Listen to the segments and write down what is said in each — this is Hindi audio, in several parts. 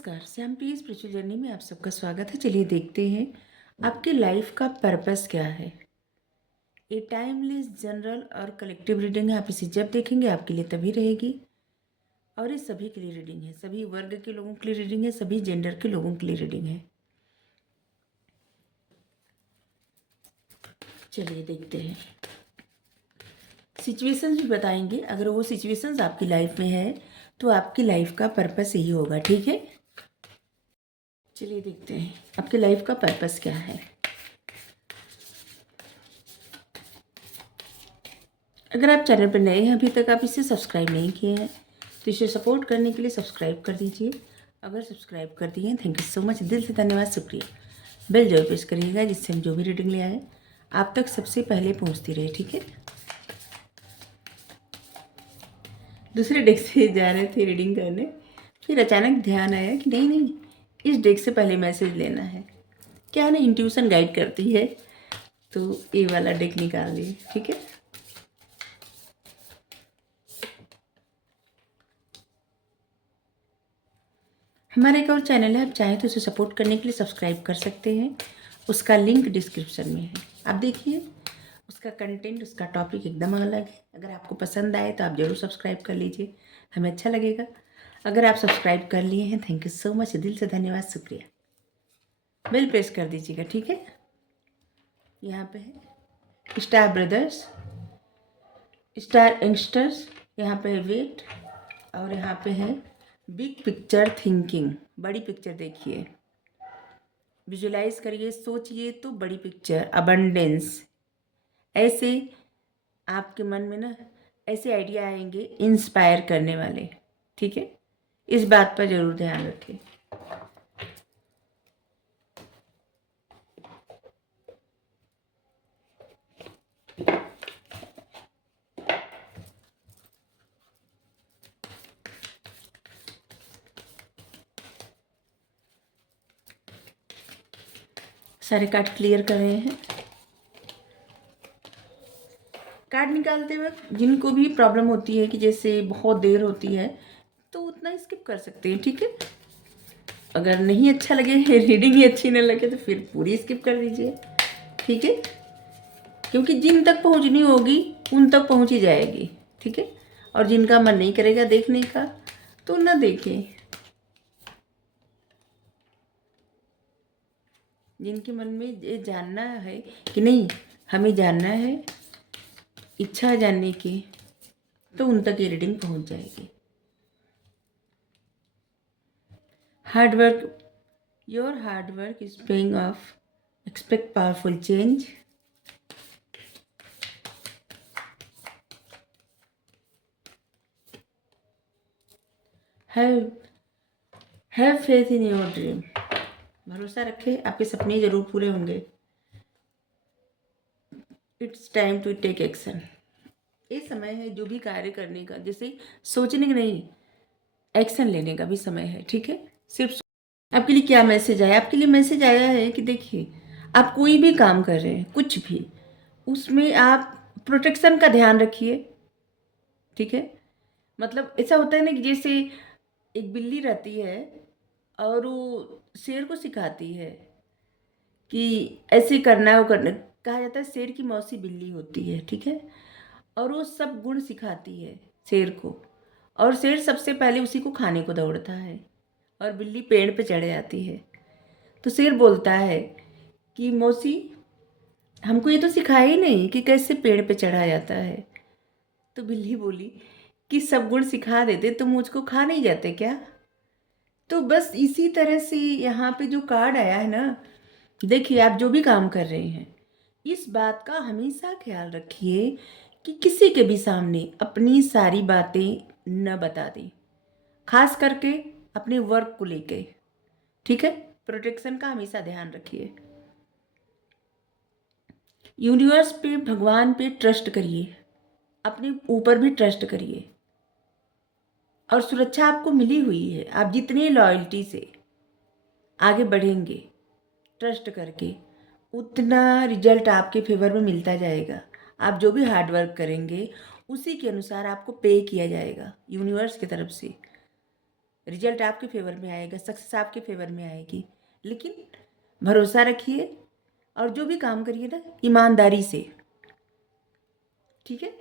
नमस्कार, श्याम पी स्पिरिचुअल जर्नी में आप सबका स्वागत है। चलिए देखते हैं आपकी लाइफ का पर्पस क्या है। ए टाइमलेस जनरल और कलेक्टिव रीडिंग है। आप इसे जब देखेंगे आपके लिए तभी रहेगी और ये सभी के लिए रीडिंग है, सभी वर्ग के लोगों के लिए रीडिंग है, सभी जेंडर के लोगों के लिए रीडिंग है। चलिए देखते हैं। सिचुएशंस भी बताएंगे। अगर वो सिचुएशंस आपकी लाइफ में है तो आपकी लाइफ का पर्पस यही होगा, ठीक है। चलिए देखते हैं आपकी लाइफ का पर्पस क्या है। अगर आप चैनल पर नए हैं, अभी तक आप इसे सब्सक्राइब नहीं किए हैं तो इसे सपोर्ट करने के लिए सब्सक्राइब कर दीजिए। अगर सब्सक्राइब कर दिए हैं, थैंक यू सो मच, दिल से धन्यवाद, शुक्रिया। बेल जरूर प्रेस करिएगा जिससे हम जो भी रीडिंग ले आए आप तक सबसे पहले पहुंचती रहे, ठीक है। दूसरे डेक से जा रहे थे रीडिंग करने, फिर अचानक ध्यान आया कि नहीं नहीं, इस डेक से पहले मैसेज लेना है। क्या ना, इंट्यूशन गाइड करती है, तो ये वाला डेक निकाल दिए, ठीक है। हमारा एक और चैनल है, आप चाहें तो उसे सपोर्ट करने के लिए सब्सक्राइब कर सकते हैं। उसका लिंक डिस्क्रिप्शन में है, आप देखिए। उसका कंटेंट, उसका टॉपिक एकदम अलग है। अगर आपको पसंद आए तो आप ज़रूर सब्सक्राइब कर लीजिए, हमें अच्छा लगेगा। अगर आप सब्सक्राइब कर लिए हैं, थैंक यू सो मच, दिल से धन्यवाद, शुक्रिया। बेल प्रेस कर दीजिएगा, ठीक है। यहाँ पे है स्टार ब्रदर्स, स्टार यंगस्टर्स, यहाँ पे है वेट, और यहाँ पे है बिग पिक्चर थिंकिंग। बड़ी पिक्चर देखिए, विजुलाइज करिए, सोचिए तो बड़ी पिक्चर, अबंडेंस। ऐसे आपके मन में ना ऐसे आइडिया आएंगे इंस्पायर करने वाले, ठीक है। इस बात पर जरूर ध्यान रखें। सारे कार्ड क्लियर कर रहे हैं। कार्ड निकालते वक्त जिनको भी प्रॉब्लम होती है कि जैसे बहुत देर होती है तो उतना स्किप कर सकते हैं, ठीक है। अगर नहीं अच्छा लगे, रीडिंग ही अच्छी न लगे तो फिर पूरी स्किप कर दीजिए, ठीक है। क्योंकि जिन तक पहुंचनी होगी उन तक पहुंच ही जाएगी, ठीक है। और जिनका मन नहीं करेगा देखने का तो ना देखें। जिनके मन में ये जानना है कि नहीं हमें जानना है, इच्छा है जानने की, तो उन तक ये रीडिंग पहुंच जाएगी। Hard work, your hard work is paying off, expect powerful change. Have faith in your dream, भरोसा रखें, आपके सपने जरूर पूरे होंगे। It's time to take action, ये समय है जो भी कार्य करने का, जैसे सोचने का नहीं, एक्शन लेने का भी समय है, ठीक है। सिर्फ आपके लिए क्या मैसेज आया, आपके लिए मैसेज आया है कि देखिए आप कोई भी काम कर रहे हैं, कुछ भी, उसमें आप प्रोटेक्शन का ध्यान रखिए, ठीक है। मतलब ऐसा होता है ना कि जैसे एक बिल्ली रहती है और वो शेर को सिखाती है कि ऐसे करना है, वो करना, कहा जाता है शेर की मौसी बिल्ली होती है, ठीक है। और वो सब गुण सिखाती है शेर को, और शेर सबसे पहले उसी को खाने को दौड़ता है और बिल्ली पेड़ पे चढ़ जाती है। तो शेर बोलता है कि मौसी, हमको ये तो सिखाया ही नहीं कि कैसे पेड़ पे चढ़ा जाता है। तो बिल्ली बोली कि सब गुण सिखा देते तो मुझको खा नहीं जाते क्या। तो बस इसी तरह से यहाँ पे जो कार्ड आया है ना, देखिए आप जो भी काम कर रहे हैं इस बात का हमेशा ख्याल रखिए कि किसी के भी सामने अपनी सारी बातें न बता दें, खास करके अपने वर्क को लेके, ठीक है। प्रोटेक्शन का हमेशा ध्यान रखिए। यूनिवर्स पे, भगवान पे ट्रस्ट करिए, अपने ऊपर भी ट्रस्ट करिए, और सुरक्षा आपको मिली हुई है। आप जितनी लॉयल्टी से आगे बढ़ेंगे ट्रस्ट करके, उतना रिजल्ट आपके फेवर में मिलता जाएगा। आप जो भी हार्ड वर्क करेंगे उसी के अनुसार आपको पे किया जाएगा यूनिवर्स की तरफ से। रिजल्ट आपके फेवर में आएगा, सक्सेस आपके फेवर में आएगी। लेकिन भरोसा रखिए और जो भी काम करिए ना ईमानदारी से, ठीक है।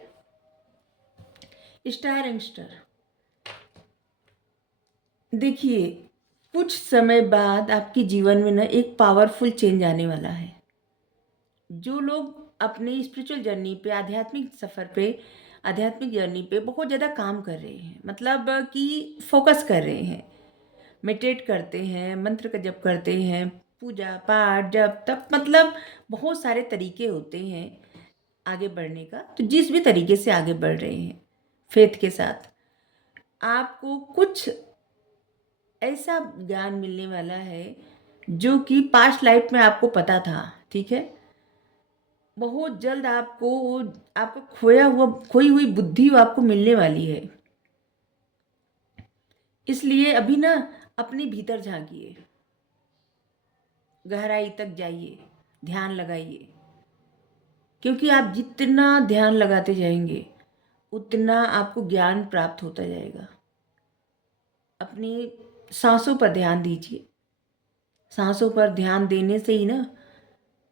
स्टार यंगस्टर, देखिए कुछ समय बाद आपके जीवन में ना एक पावरफुल चेंज आने वाला है। जो लोग अपने स्पिरिचुअल जर्नी पे, आध्यात्मिक सफ़र पे, आध्यात्मिक जर्नी पे बहुत ज़्यादा काम कर रहे हैं, मतलब कि फोकस कर रहे हैं, मेडिटेट करते हैं, मंत्र का जप करते हैं, पूजा पाठ जप तप, मतलब बहुत सारे तरीके होते हैं आगे बढ़ने का। तो जिस भी तरीके से आगे बढ़ रहे हैं फेथ के साथ, आपको कुछ ऐसा ज्ञान मिलने वाला है जो कि पास्ट लाइफ में आपको पता था, ठीक है। बहुत जल्द आपको आपका खोई हुई बुद्धि आपको मिलने वाली है। इसलिए अभी ना अपने भीतर झांकिए, गहराई तक जाइए, ध्यान लगाइए, क्योंकि आप जितना ध्यान लगाते जाएंगे उतना आपको ज्ञान प्राप्त होता जाएगा। अपनी सांसों पर ध्यान दीजिए। सांसों पर ध्यान देने से ही ना,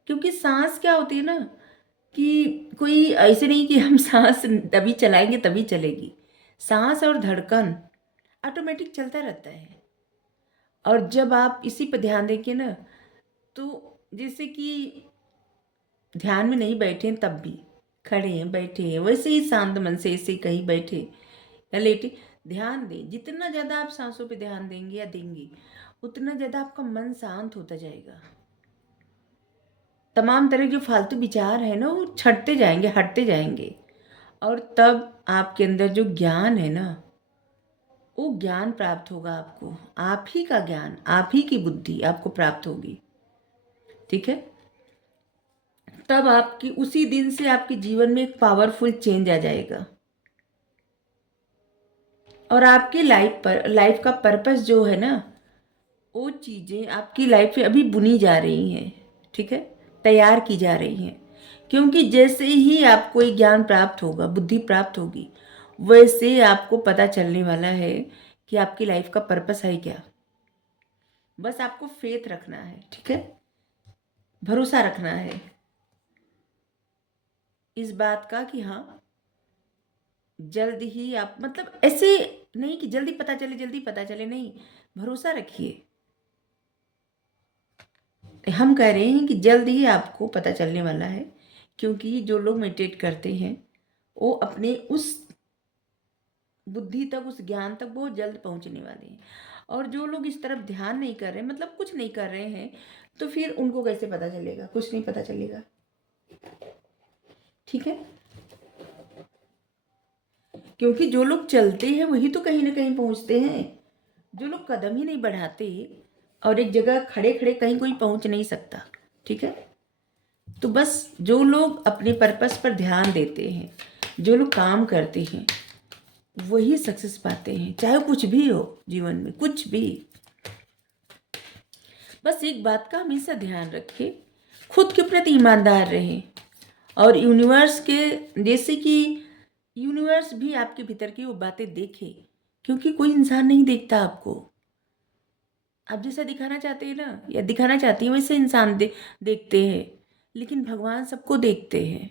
क्योंकि सांस क्या होती है ना कि कोई ऐसे नहीं कि हम सांस तभी चलाएंगे तभी चलेगी। सांस और धड़कन ऑटोमेटिक चलता रहता है। और जब आप इसी पर ध्यान देंगे ना, तो जैसे कि ध्यान में नहीं बैठे तब भी, खड़े हैं बैठे हैं वैसे ही शांत मन से ऐसे कहीं बैठे या लेटे ध्यान दें। जितना ज़्यादा आप सांसों पे ध्यान देंगे या देंगे उतना ज़्यादा आपका मन शांत होता जाएगा। तमाम तरह के फालतू विचार है ना वो छटते जाएंगे, हटते जाएंगे। और तब आपके अंदर जो ज्ञान है ना वो ज्ञान प्राप्त होगा आपको। आप ही का ज्ञान, आप ही की बुद्धि आपको प्राप्त होगी, ठीक है। तब आपकी उसी दिन से आपके जीवन में एक पावरफुल चेंज आ जाएगा और आपकी लाइफ का पर्पस जो है ना वो चीज़ें आपकी लाइफ में अभी बुनी जा रही हैं, ठीक है, तैयार की जा रही हैं। क्योंकि जैसे ही आपको ये ज्ञान प्राप्त होगा, बुद्धि प्राप्त होगी, वैसे आपको पता चलने वाला है कि आपकी लाइफ का पर्पस है क्या। बस आपको फेथ रखना है, ठीक है, भरोसा रखना है इस बात का कि हाँ जल्द ही आप, मतलब ऐसे नहीं कि जल्दी पता चले, नहीं, भरोसा रखिए। हम कह रहे हैं कि जल्द ही आपको पता चलने वाला है, क्योंकि जो लोग मेडिटेट करते हैं वो अपने उस बुद्धि तक, उस ज्ञान तक बहुत जल्द पहुंचने वाले हैं। और जो लोग इस तरफ ध्यान नहीं कर रहे, मतलब कुछ नहीं कर रहे हैं, तो फिर उनको कैसे पता चलेगा, कुछ नहीं पता चलेगा, ठीक है। क्योंकि जो लोग चलते हैं वही तो कहीं ना कहीं पहुंचते हैं। जो लोग कदम ही नहीं बढ़ाते और एक जगह खड़े खड़े कहीं कोई पहुंच नहीं सकता, ठीक है। तो बस जो लोग अपने पर्पस पर ध्यान देते हैं, जो लोग काम करते हैं, वही सक्सेस पाते हैं, चाहे कुछ भी हो जीवन में, कुछ भी। बस एक बात का हमेशा ध्यान रखें, खुद के प्रति ईमानदार रहें और यूनिवर्स के, जैसे कि यूनिवर्स भी आपके भीतर की वो बातें देखे, क्योंकि कोई इंसान नहीं देखता आपको। आप जैसा दिखाना चाहते हैं ना या दिखाना चाहती हैं वैसे इंसान देखते हैं, लेकिन भगवान सबको देखते हैं।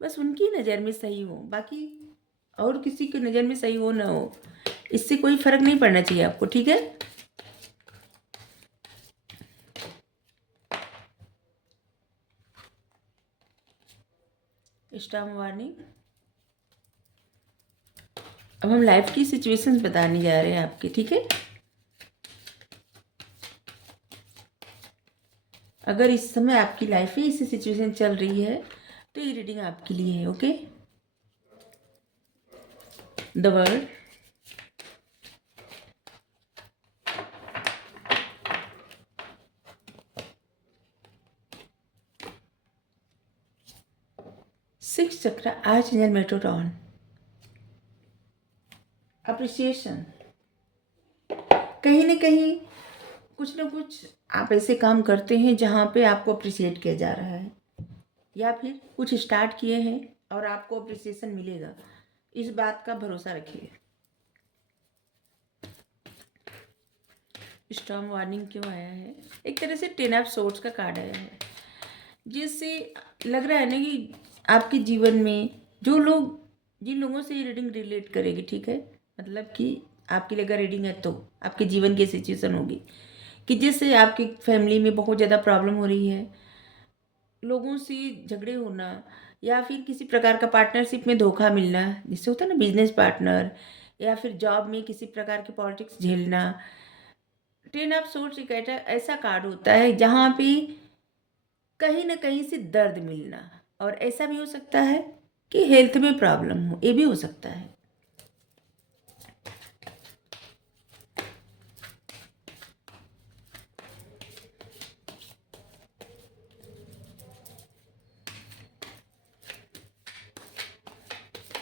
बस उनकी नज़र में सही हो, बाकी और किसी की नज़र में सही हो ना हो, इससे कोई फर्क नहीं पड़ना चाहिए आपको, ठीक है। स्टार वार्निंग, अब हम लाइफ की सिचुएशंस बताने जा रहे हैं आपके, ठीक है। अगर इस समय आपकी लाइफ में ऐसी सिचुएशन चल रही है तो ये रीडिंग आपके लिए है, ओके। द वर्ड, सिक्स चक्र, आर्चएंजल मेट्रोन, अप्रिसिएशन। कहीं ना कहीं कुछ ना कुछ आप ऐसे काम करते हैं जहाँ पे आपको अप्रिसिएट किया जा रहा है, या फिर कुछ स्टार्ट किए हैं और आपको अप्रिसिएशन मिलेगा, इस बात का भरोसा रखिए। स्टॉर्म वार्निंग क्यों आया है? एक तरह से 10 ऑफ सोर्ड्स का कार्ड आया है, जिससे लग रहा है ना कि आपके जीवन में जो लोग, जिन लोगों से ये रीडिंग रिलेट करेगी, ठीक है, मतलब कि आपके लिए अगर रीडिंग है तो आपके जीवन की सिचुएशन होगी कि जिससे आपकी फैमिली में बहुत ज़्यादा प्रॉब्लम हो रही है, लोगों से झगड़े होना, या फिर किसी प्रकार का पार्टनरशिप में धोखा मिलना, जिससे होता है ना बिजनेस पार्टनर, या फिर जॉब में किसी प्रकार की पॉलिटिक्स झेलना। 10 ऑफ सोर्ड्स एक ऐसा कार्ड होता है जहाँ पे कहीं ना कहीं से दर्द मिलना, और ऐसा भी हो सकता है कि हेल्थ में प्रॉब्लम हो, ये भी हो सकता है।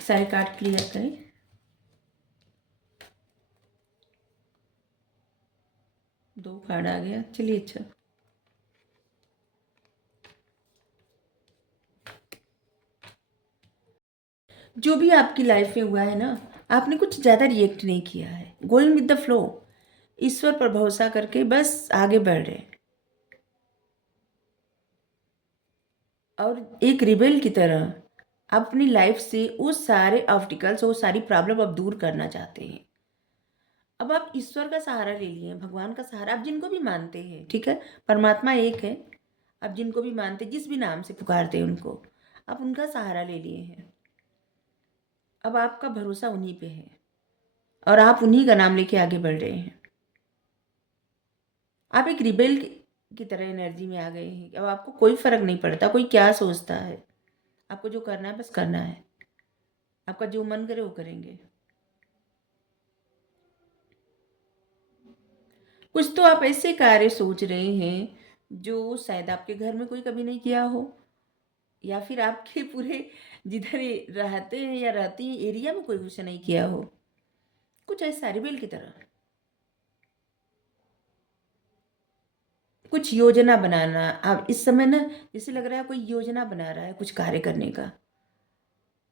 सारे कार्ड क्लियर करें। दो कार्ड आ गया, चलिए अच्छा। जो भी आपकी लाइफ में हुआ है ना, आपने कुछ ज़्यादा रिएक्ट नहीं किया है, गोइंग विद द फ्लो, ईश्वर पर भरोसा करके बस आगे बढ़ रहे हैं, और एक रिबेल की तरह अपनी लाइफ से वो सारे ऑब्स्टिकल्स, वो सारी प्रॉब्लम अब दूर करना चाहते हैं। अब आप ईश्वर का सहारा ले लिए हैं, भगवान का सहारा, आप जिनको भी मानते हैं, ठीक है, परमात्मा एक है, आप जिनको भी मानते, जिस भी नाम से पुकारते हैं उनको, आप उनका सहारा ले लिए हैं। अब आपका भरोसा उन्हीं पे है, और आप उन्हीं का नाम लेके आगे बढ़ रहे हैं। आप एक रिबेल की तरह एनर्जी में आ गए हैं। अब आपको कोई फर्क नहीं पड़ता कोई क्या सोचता है, आपको जो करना है बस करना है, आपका जो मन करे वो करेंगे। कुछ तो आप ऐसे कार्य सोच रहे हैं जो शायद आपके घर में कोई कभी नहीं किया हो, या फिर आपके पूरे जिधर ये रहते हैं या रहती हैं एरिया में कोई कुछ नहीं किया हो, कुछ ऐसा रिबेल की तरह। कुछ योजना बनाना, आप इस समय ना जैसे लग रहा है कोई योजना बना रहा है कुछ कार्य करने का,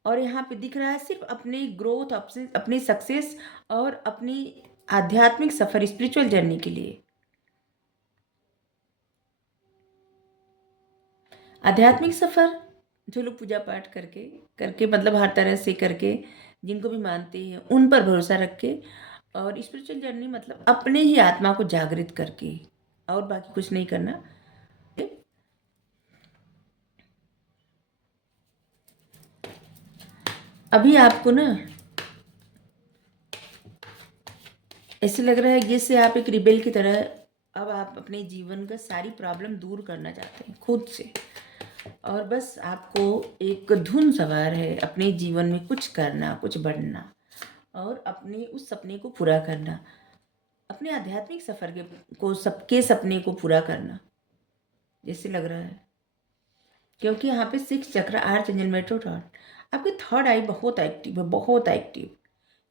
और यहाँ पे दिख रहा है सिर्फ अपनी ग्रोथ, अपनी सक्सेस, और अपनी आध्यात्मिक सफर, स्पिरिचुअल जर्नी के लिए। आध्यात्मिक सफर, जो लोग पूजा पाठ करके करके मतलब हर तरह से करके, जिनको भी मानते हैं उन पर भरोसा रख के, और स्पिरिचुअल जर्नी मतलब अपने ही आत्मा को जागृत करके, और बाकी कुछ नहीं करना। अभी आपको ना ऐसे लग रहा है जैसे आप एक रिबेल की तरह, अब आप अपने जीवन का सारी प्रॉब्लम दूर करना चाहते हैं खुद से, और बस आपको एक धुन सवार है अपने जीवन में कुछ करना, कुछ बढ़ना, और अपने उस सपने को पूरा करना, अपने आध्यात्मिक सफर के को, सबके सपने को पूरा करना, जैसे लग रहा है। क्योंकि यहाँ पे 6 चक्र, आर्च एंजल मेट्रोटॉन, आपकी थर्ड आई बहुत एक्टिव है, बहुत एक्टिव,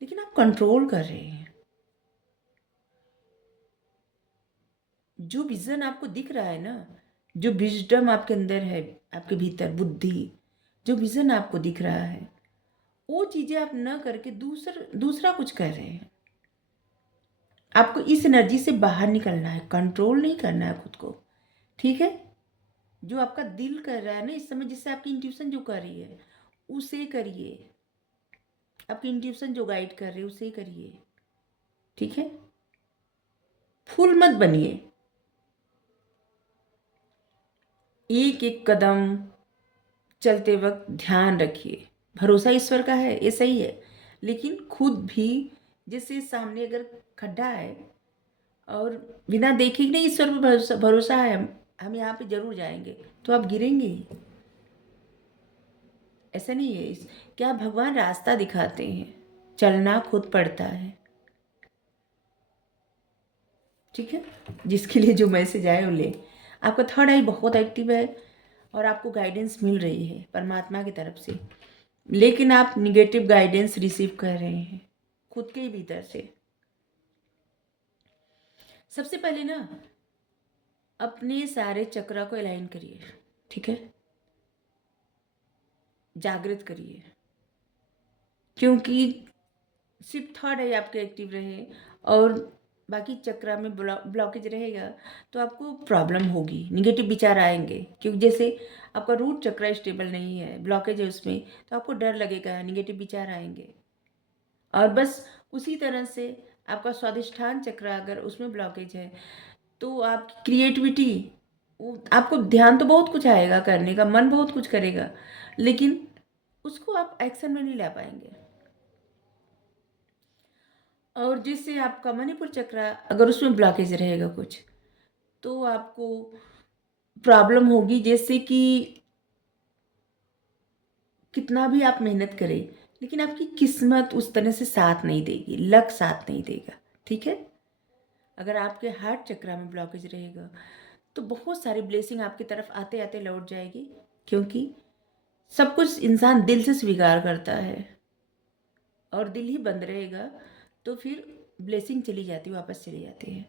लेकिन आप कंट्रोल कर रहे हैं। जो विजन आपको दिख रहा है ना, जो विजडम आपके अंदर है, आपके भीतर बुद्धि, जो विजन आपको दिख रहा है, वो चीजें आप न करके दूसरा कुछ कर रहे हैं। आपको इस एनर्जी से बाहर निकलना है, कंट्रोल नहीं करना है खुद को, ठीक है। जो आपका दिल कर रहा है ना इस समय, जिससे आपकी इंट्यूशन जो कर रही है उसे करिए, आपकी इंट्यूशन जो गाइड कर रही है उसे करिए, ठीक है। फूल मत बनिए, एक एक कदम चलते वक्त ध्यान रखिए, भरोसा ईश्वर का है, ये सही है, लेकिन खुद भी, जैसे सामने अगर खड्डा है और बिना देखे ही नहीं ईश्वर पर भरोसा भरोसा है, हम यहाँ पे जरूर जाएंगे, तो आप गिरेंगे ही। ऐसा नहीं है क्या भगवान रास्ता दिखाते हैं, चलना खुद पड़ता है, ठीक है। जिसके लिए जो मैसेज आए वो ले। आपका थर्ड आई बहुत एक्टिव है, और आपको गाइडेंस मिल रही है परमात्मा की तरफ से, लेकिन आप निगेटिव गाइडेंस रिसीव कर रहे हैं खुद के ही भीतर से। सबसे पहले ना अपने सारे चक्र को अलाइन करिए, ठीक है, जागृत करिए, क्योंकि सिर्फ थर्ड आई आपके एक्टिव रहे, और बाकी चक्रा में ब्लॉकेज रहेगा तो आपको प्रॉब्लम होगी, निगेटिव विचार आएंगे। क्योंकि जैसे आपका रूट चक्रा स्टेबल नहीं है, ब्लॉकेज है उसमें, तो आपको डर लगेगा, निगेटिव विचार आएंगे। और बस उसी तरह से आपका स्वादिष्ठान चक्र अगर उसमें ब्लॉकेज है तो आपकी क्रिएटिविटी, आपको ध्यान तो बहुत कुछ आएगा करने का, मन बहुत कुछ करेगा, लेकिन उसको आप एक्शन में नहीं ला पाएंगे। और जिससे आपका मणिपुर चक्र अगर उसमें ब्लॉकेज रहेगा कुछ, तो आपको प्रॉब्लम होगी। जैसे कि कितना भी आप मेहनत करें, लेकिन आपकी किस्मत उस तरह से साथ नहीं देगी, लक साथ नहीं देगा। ठीक है, अगर आपके हार्ट चक्र में ब्लॉकेज रहेगा तो बहुत सारी ब्लेसिंग आपकी तरफ आते आते लौट जाएगी। क्योंकि सब कुछ इंसान दिल से स्वीकार करता है, और दिल ही बंद रहेगा तो फिर ब्लेसिंग चली जाती है, वापस चली जाती है।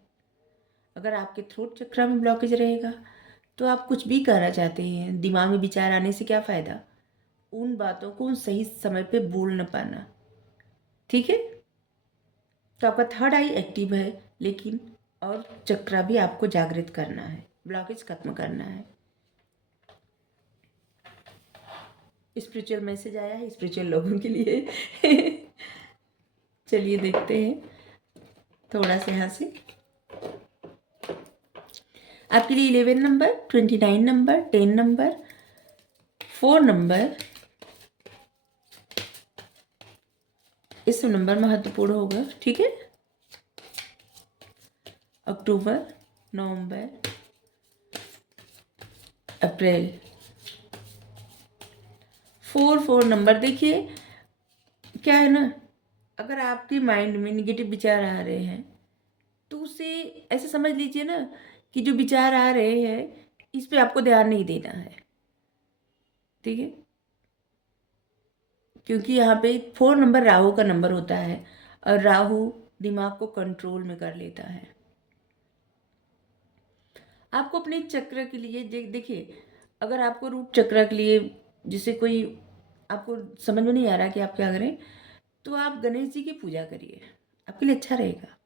अगर आपके थ्रोट चक्र में ब्लॉकेज रहेगा तो आप कुछ भी करना चाहते हैं, दिमाग में विचार आने से क्या फ़ायदा, उन बातों को उन सही समय पे बोल न पाना। ठीक है, तो आपका थर्ड आई एक्टिव है, लेकिन और चक्रा भी आपको जागृत करना है, ब्लॉकेज खत्म करना है। स्पिरिचुअल मैसेज आया है स्पिरिचुअल लोगों के लिए। चलिए देखते हैं थोड़ा सा यहाँ से। आपके लिए 11 नंबर, 29 नंबर, 10 नंबर, 4 नंबर, इस नंबर महत्वपूर्ण होगा। ठीक है, अक्टूबर, नवंबर, अप्रैल, 4 नंबर। देखिए क्या है ना, अगर आपके माइंड में निगेटिव विचार आ रहे हैं तो उसे ऐसे समझ लीजिए ना कि जो विचार आ रहे हैं इस पे आपको ध्यान नहीं देना है। ठीक है, क्योंकि यहाँ पे 4 नंबर राहु का नंबर होता है, और राहु दिमाग को कंट्रोल में कर लेता है। आपको अपने चक्र के लिए देखिए, अगर आपको रूट चक्र के लिए जिसे कोई आपको समझ में नहीं आ रहा कि आप क्या करें, तो आप गणेश जी की पूजा करिए, आपके लिए अच्छा रहेगा।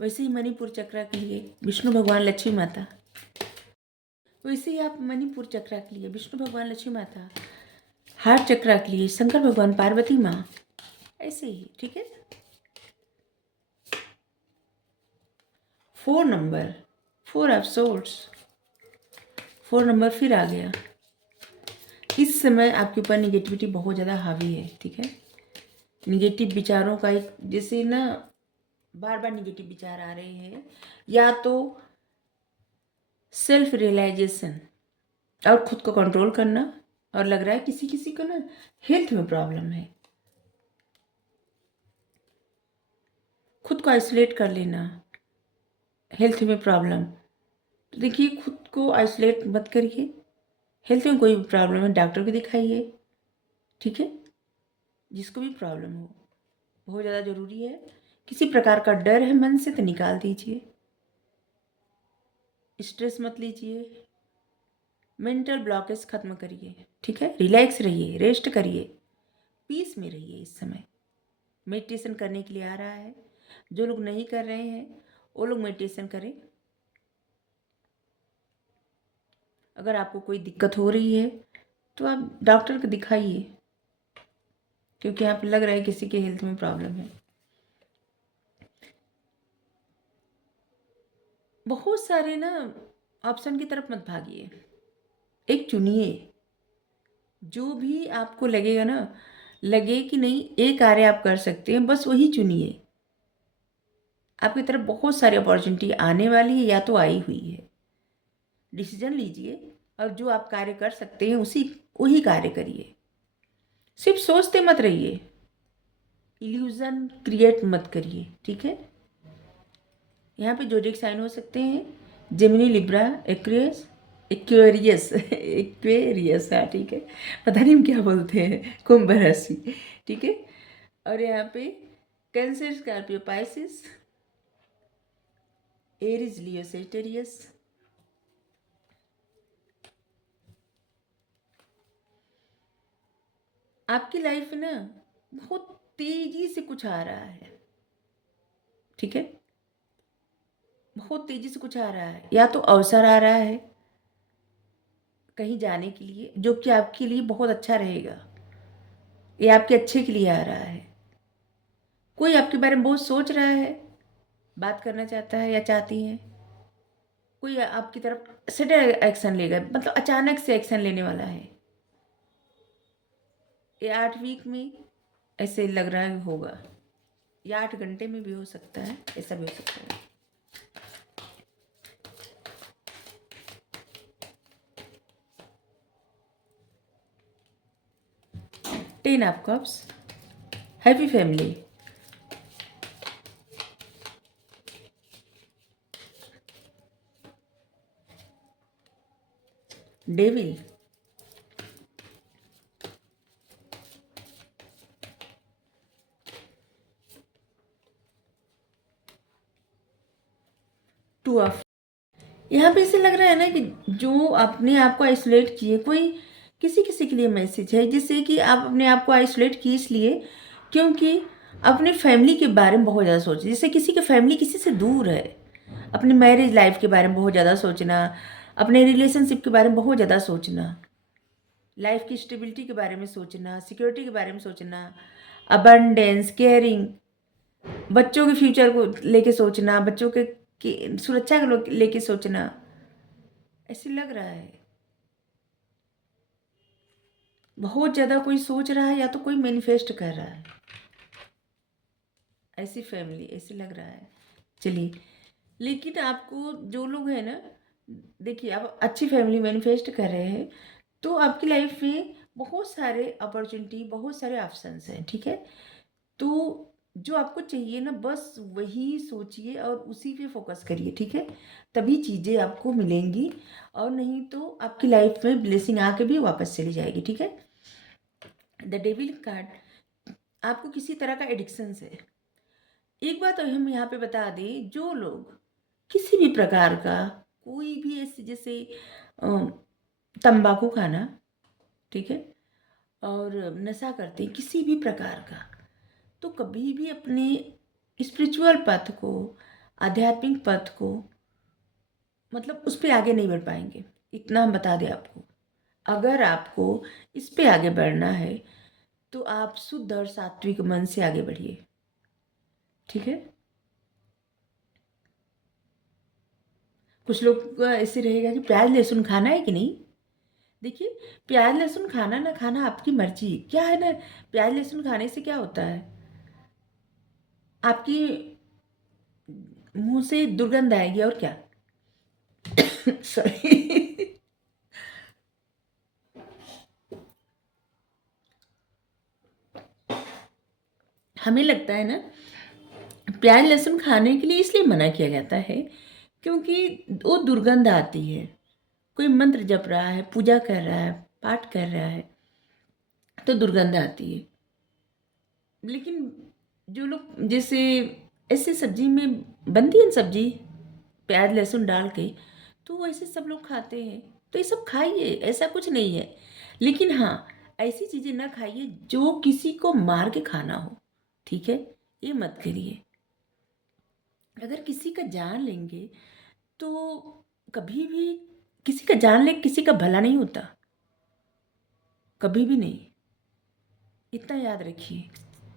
वैसे ही मणिपुर चक्र के लिए विष्णु भगवान, लक्ष्मी माता, वैसे ही आप मणिपुर चक्र के लिए विष्णु भगवान, लक्ष्मी माता, हार्ट चक्र के लिए शंकर भगवान, पार्वती माँ, ऐसे ही। ठीक है, 4 नंबर, 4 ऑफ सोर्ड्स, 4 नंबर फिर आ गया। इस समय आपके ऊपर निगेटिविटी बहुत ज़्यादा हावी है। ठीक है, निगेटिव विचारों का एक, जैसे ना बार बार निगेटिव विचार आ रहे हैं, या तो सेल्फ रियलाइजेशन और खुद को कंट्रोल करना, और लग रहा है किसी किसी को ना हेल्थ में प्रॉब्लम है, खुद को आइसोलेट कर लेना, हेल्थ में प्रॉब्लम। तो देखिए, खुद को आइसोलेट मत करिए, हेल्थ में कोई भी प्रॉब्लम है डॉक्टर को दिखाइए। ठीक है, जिसको भी प्रॉब्लम हो, बहुत ज़्यादा ज़रूरी है। किसी प्रकार का डर है मन से तो निकाल दीजिए, स्ट्रेस मत लीजिए, मेंटल ब्लॉकेज खत्म करिए। ठीक है, रिलैक्स रहिए, रेस्ट करिए, पीस में रहिए। इस समय मेडिटेशन करने के लिए आ रहा है, जो लोग नहीं कर रहे हैं वो लोग मेडिटेशन करें। अगर आपको कोई दिक्कत हो रही है तो आप डॉक्टर को दिखाइए, क्योंकि यहाँ पे लग रहा है किसी के हेल्थ में प्रॉब्लम है। बहुत सारे ना ऑप्शन की तरफ मत भागिए, एक चुनिए। जो भी आपको लगेगा ना, लगे कि नहीं एक कार्य आप कर सकते हैं, बस वही चुनिए। आपकी तरफ बहुत सारी अपॉर्चुनिटी आने वाली है या तो आई हुई है। डिसीजन लीजिए, और जो आप कार्य कर सकते हैं वही कार्य करिए। सिर्फ सोचते मत रहिए, इल्यूजन क्रिएट मत करिए। ठीक है, यहाँ पे जोडिक साइन हो सकते हैं Gemini, Libra, Aquarius, Aquarius, Aquarius. हाँ ठीक है, पता नहीं हम क्या बोलते हैं, कुंभ राशि। ठीक है, और यहाँ पे कैंसर, स्कॉर्पियो, पाइसिस, एरीज, लियो, सेजिटेरियस। आपकी लाइफ में ना बहुत तेजी से कुछ आ रहा है, ठीक है, बहुत तेजी से कुछ आ रहा है। या तो अवसर आ रहा है कहीं जाने के लिए, जो कि आपके लिए बहुत अच्छा रहेगा, ये आपके अच्छे के लिए आ रहा है। कोई आपके बारे में बहुत सोच रहा है, बात करना चाहता है या चाहती है। कोई आपकी तरफ सडन एक्शन लेगा, मतलब अचानक से एक्शन लेने वाला है। ये 8 वीक में ऐसे लग रहा है होगा, या 8 घंटे में भी हो सकता है, ऐसा भी हो सकता है। Ten of cups, happy family, devil, two of. यहाँ पे ऐसे लग रहा है ना कि जो अपने आप को आइसोलेट किए, कोई किसी किसी के लिए मैसेज है, जिससे कि आप अपने आप को आइसोलेट किए इसलिए क्योंकि अपने फैमिली के बारे में बहुत ज़्यादा सोचिए। जैसे किसी की फैमिली किसी से दूर है, अपनी मैरिज लाइफ के बारे में बहुत ज़्यादा सोचना, अपने रिलेशनशिप के बारे में बहुत ज़्यादा सोचना, लाइफ की स्टेबिलिटी के बारे में सोचना, सिक्योरिटी के बारे में सोचना, अबंडेंस, केयरिंग, बच्चों के फ्यूचर को लेके सोचना, बच्चों के की सुरक्षा को लेके सोचना, ऐसे लग रहा है। बहुत ज़्यादा कोई सोच रहा है या तो कोई मैनिफेस्ट कर रहा है, ऐसी फैमिली ऐसे लग रहा है। चलिए, लेकिन आपको जो लोग हैं ना, देखिए आप अच्छी फैमिली मैनिफेस्ट कर रहे हैं तो आपकी लाइफ में बहुत सारे अपॉर्चुनिटी, बहुत सारे ऑप्शंस हैं, ठीक है। तो जो आपको चाहिए ना, बस वही सोचिए और उसी पे फोकस करिए, ठीक है। तभी चीज़ें आपको मिलेंगी, और नहीं तो आपकी लाइफ में ब्लेसिंग आके भी वापस चली जाएगी, ठीक है। द डेविल कार्ड आपको किसी तरह का एडिक्शन है। एक बात तो हम यहाँ पे बता दें, जो लोग किसी भी प्रकार का कोई भी ऐसे जैसे तंबाकू खाना, ठीक है, और नशा करते हैं किसी भी प्रकार का, तो कभी भी अपने स्पिरिचुअल पथ को, आध्यात्मिक पथ को, मतलब उस पर आगे नहीं बढ़ पाएंगे। इतना हम बता दें आपको। अगर आपको इस पे आगे बढ़ना है तो आप शुद्ध और सात्विक मन से आगे बढ़िए, ठीक है। कुछ लोग का ऐसे रहेगा कि प्याज लहसुन खाना है कि नहीं। देखिए, प्याज लहसुन खाना ना खाना आपकी मर्जी, क्या है ना, प्याज लहसुन खाने से क्या होता है, आपकी मुंह से दुर्गंध आएगी और क्या। सॉरी। हमें लगता है ना, प्याज लहसुन खाने के लिए इसलिए मना किया जाता है क्योंकि वो दुर्गंध आती है। कोई मंत्र जप रहा है, पूजा कर रहा है, पाठ कर रहा है, तो दुर्गंध आती है। लेकिन जो लोग जैसे ऐसे सब्जी में बनती है ना सब्जी, प्याज लहसुन डाल के, तो वैसे सब लोग खाते हैं, तो ये सब खाइए, ऐसा कुछ नहीं है। लेकिन हाँ, ऐसी चीज़ें ना खाइए जो किसी को मार के खाना हो, ठीक है, ये मत करिए। अगर किसी का जान लेंगे तो कभी भी किसी का जान ले किसी का भला नहीं होता, कभी भी नहीं। इतना याद रखिए।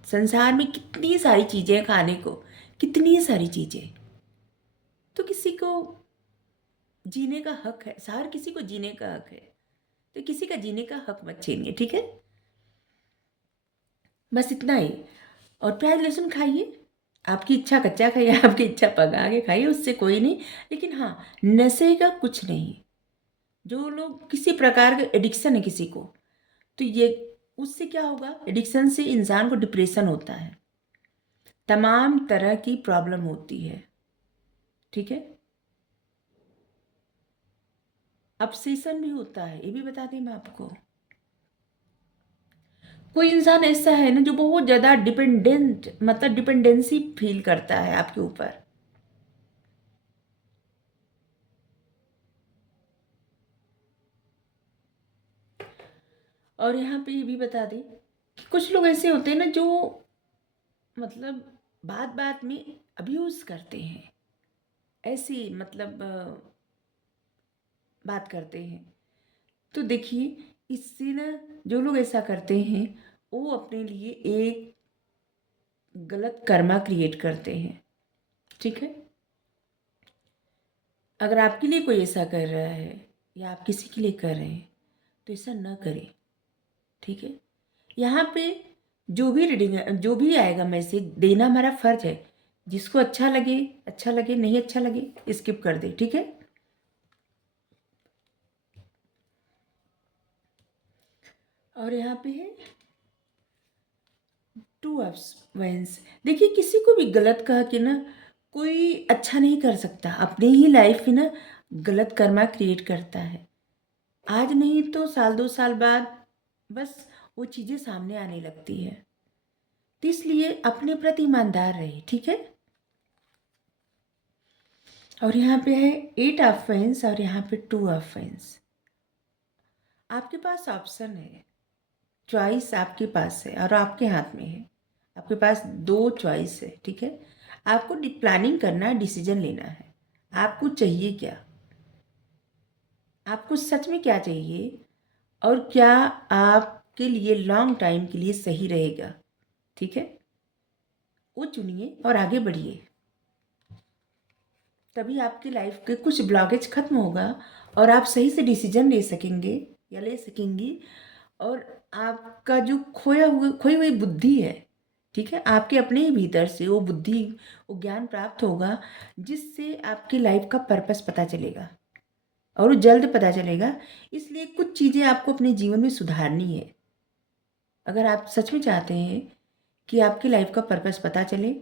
संसार में कितनी सारी चीज़ें हैं खाने को, कितनी सारी चीज़ें, तो किसी को जीने का हक है, हर किसी को जीने का हक है, तो किसी का जीने का हक मत छीनिए, ठीक है। बस इतना ही। और प्याज लहसुन खाइए, आपकी इच्छा कच्चा खाइए, आपकी इच्छा पका के खाइए, उससे कोई नहीं। लेकिन हाँ, नशे का कुछ नहीं। जो लोग किसी प्रकार का एडिक्शन है किसी को, तो ये उससे क्या होगा, एडिक्शन से इंसान को डिप्रेशन होता है, तमाम तरह की प्रॉब्लम होती है, ठीक है। ऑब्सेशन भी होता है, ये भी बता दें मैं आपको। कोई इंसान ऐसा है ना जो बहुत ज़्यादा डिपेंडेंट, मतलब डिपेंडेंसी फील करता है आपके ऊपर। और यहाँ पे ये भी बता दें कि कुछ लोग ऐसे होते हैं ना जो मतलब बात बात में अब्यूज़ करते हैं, ऐसी मतलब बात करते हैं। तो देखिए, इससे ना जो लोग ऐसा करते हैं वो अपने लिए एक गलत कर्मा क्रिएट करते हैं, ठीक है। अगर आपके लिए कोई ऐसा कर रहा है या आप किसी के लिए कर रहे हैं तो ऐसा न करें, ठीक है। यहाँ पे जो भी रीडिंग जो भी आएगा मैसेज देना हमारा फर्ज है। जिसको अच्छा लगे, नहीं अच्छा लगे स्किप कर दे, ठीक है। और यहाँ पे है टू ऑफ वैंस। देखिए, किसी को भी गलत कह के ना कोई अच्छा नहीं कर सकता। अपने ही लाइफ में ना गलत कर्मा क्रिएट करता है। आज नहीं तो साल 2 साल बाद बस वो चीज़ें सामने आने लगती है। तो इसलिए अपने प्रति ईमानदार रहे, ठीक है। और यहाँ पे है 8 ऑफ वैंस और यहाँ पे 2 ऑफ वैंस। आपके पास ऑप्शन है, चॉइस आपके पास है और आपके हाथ में है। आपके पास 2 चॉइस है, ठीक है। आपको प्लानिंग करना है, डिसीजन लेना है। आपको चाहिए क्या, आपको सच में क्या चाहिए और क्या आपके लिए लॉन्ग टाइम के लिए सही रहेगा, ठीक है। वो चुनिए और आगे बढ़िए। तभी आपकी लाइफ के कुछ ब्लॉकेज खत्म होगा और आप सही से डिसीजन ले सकेंगे या ले सकेंगी। और आपका जो खोई हुई बुद्धि है, ठीक है, आपके अपने ही भीतर से वो बुद्धि, वो ज्ञान प्राप्त होगा जिससे आपकी लाइफ का पर्पस पता चलेगा और वो जल्द पता चलेगा। इसलिए कुछ चीज़ें आपको अपने जीवन में सुधारनी है। अगर आप सच में चाहते हैं कि आपकी लाइफ का पर्पस पता चले,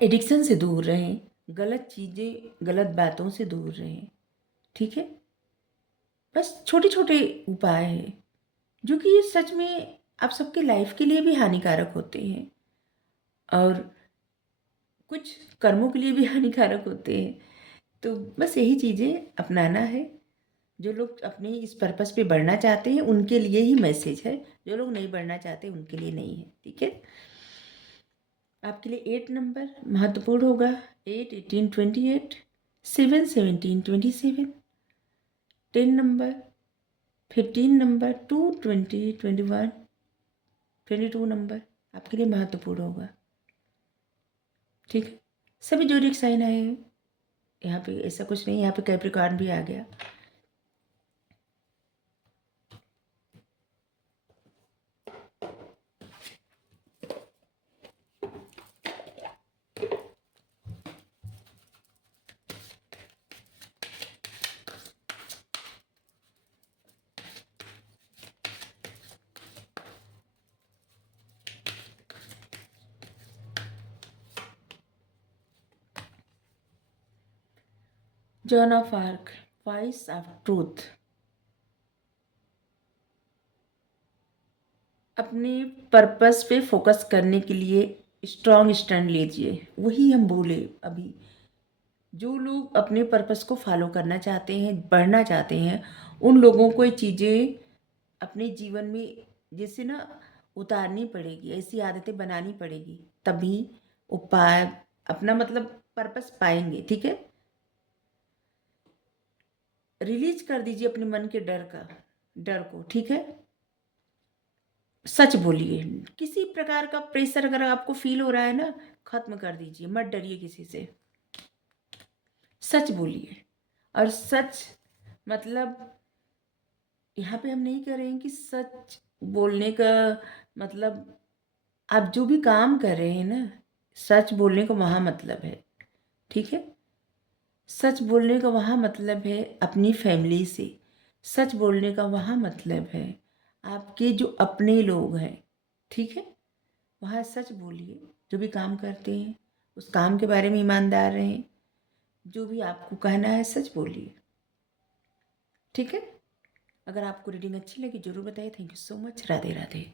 एडिक्शन से दूर रहें, गलत चीज़ें गलत बातों से दूर रहें, ठीक है। बस छोटे छोटे उपाय हैं जो कि ये सच में आप सबके लाइफ के लिए भी हानिकारक होते हैं और कुछ कर्मों के लिए भी हानिकारक होते हैं। तो बस यही चीज़ें अपनाना है। जो लोग अपने इस पर्पस पे बढ़ना चाहते हैं उनके लिए ही मैसेज है। जो लोग नहीं बढ़ना चाहते उनके लिए नहीं है, ठीक है। आपके लिए 8 नंबर महत्वपूर्ण होगा। 8, 18, 28, 7, 17, 27। 10 नंबर, 15 नंबर, 2, 20, 21, 22 नंबर आपके लिए महत्वपूर्ण होगा, ठीक है। सभी जोडिक साइन आए हैं। यहाँ पे ऐसा कुछ नहीं, यहाँ पे कैप्रिकॉर्न भी आ गया। John of arc, voice of truth. अपने पर्पस पे फोकस करने के लिए स्ट्रॉन्ग स्टैंड लीजिए। वही हम बोले अभी। जो लोग अपने पर्पस को फॉलो करना चाहते हैं, बढ़ना चाहते हैं, उन लोगों को ये चीज़ें अपने जीवन में जैसे ना उतारनी पड़ेगी, ऐसी आदतें बनानी पड़ेगी, तभी वो अपना मतलब पर्पस पाएंगे, ठीक है। रिलीज कर दीजिए अपने मन के डर को, ठीक है। सच बोलिए। किसी प्रकार का प्रेशर अगर आपको फील हो रहा है ना, खत्म कर दीजिए, मत डरिए किसी से। सच बोलिए। और सच मतलब यहाँ पे हम नहीं कह रहे हैं कि सच बोलने का मतलब आप जो भी काम कर रहे हैं ना, सच बोलने का वहाँ मतलब है, ठीक है। सच बोलने का वहाँ मतलब है अपनी फैमिली से। सच बोलने का वहाँ मतलब है आपके जो अपने लोग हैं, ठीक है। वहाँ सच बोलिए। जो भी काम करते हैं उस काम के बारे में ईमानदार रहें। जो भी आपको कहना है सच बोलिए, ठीक है। अगर आपको रीडिंग अच्छी लगी ज़रूर बताइए। Thank you so much. Radhe Radhe.